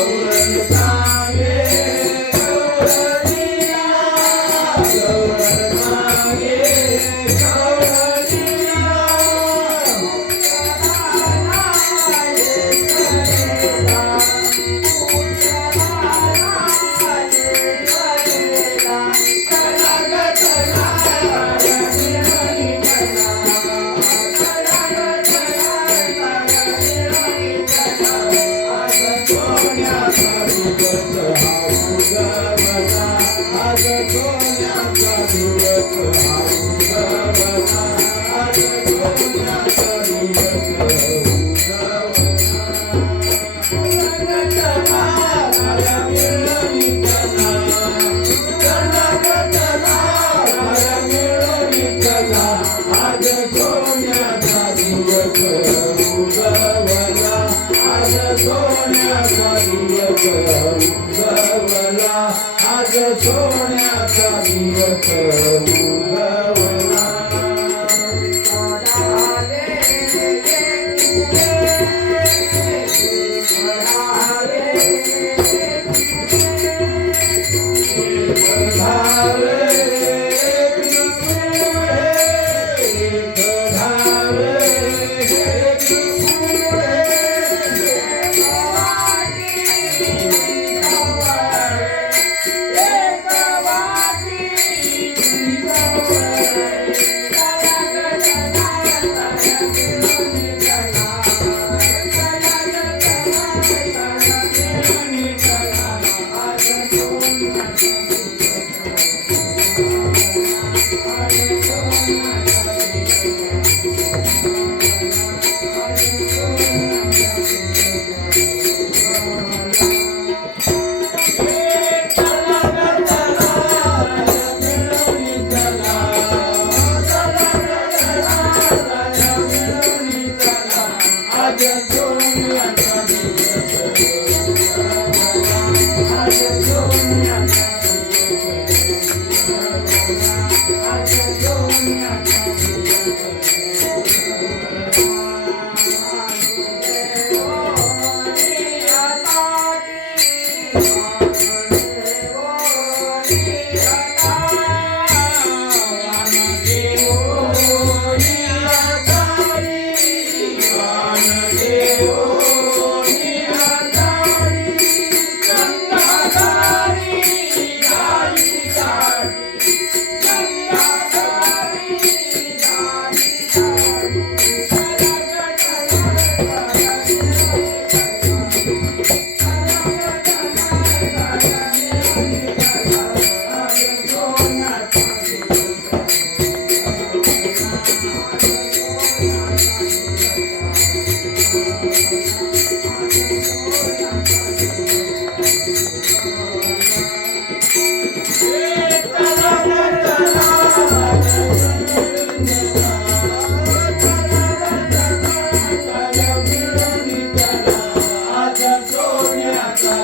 Ahora Thank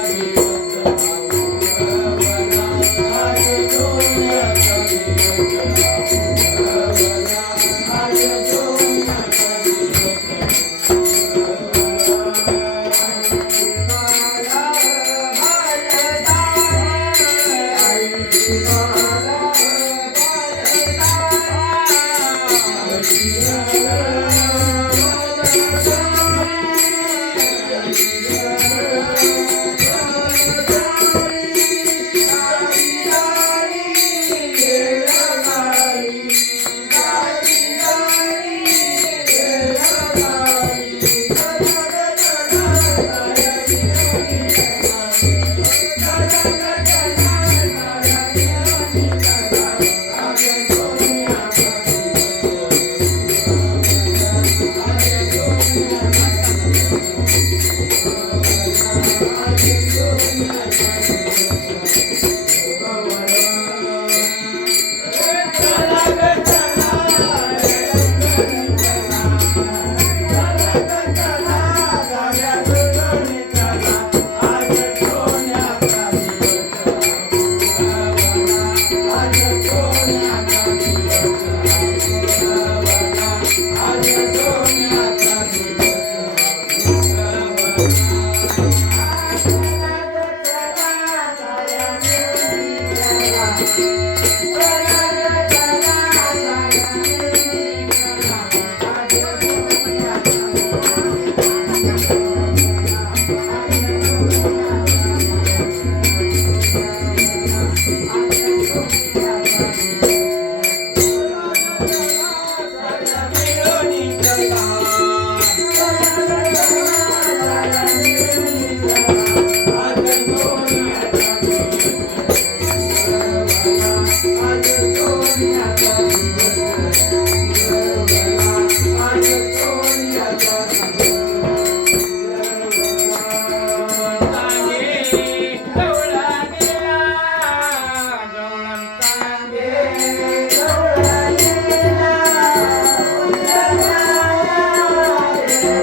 Thank yeah. you.